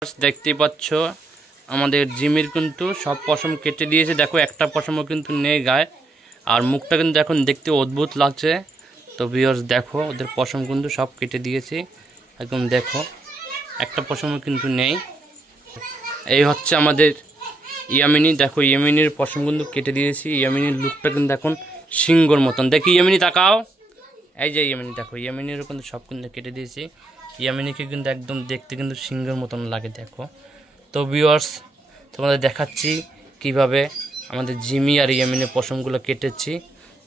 দেখতেই পাচ্ছ আমাদের জিমির কিন্তু সব পশম কেটে দিয়েছে। দেখো একটা পশমও কিন্তু নেই গায়ে, আর মুখটা কিন্তু এখন দেখতে অদ্ভুত লাগছে। তো ভিউয়ার্স দেখো ওদের পশম কিন্তু সব কেটে দিয়েছি একদম, দেখো একটা পশমও কিন্তু নেই। এই হচ্ছে আমাদের ইয়ামিনী, দেখো ইয়ামিনীর পশম কিন্তু কেটে দিয়েছি। ইয়ামিনীর লুকটা কিন্তু এখন সিংহর মতন। দেখি ইয়ামিনী তাকাও, এই যে ইয়ামিনী দেখো, ইয়ামিনীরও কিন্তু সব কিন্তু কেটে দিয়েছি। ইয়ামিনীকে কিন্তু একদম দেখতে কিন্তু সিংহের মতন লাগে দেখো। তো ভিউয়ার্স তোমাদের দেখাচ্ছি কিভাবে আমাদের জিমি আর ইয়ামিনের পশমগুলো কেটেছি।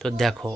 তো দেখো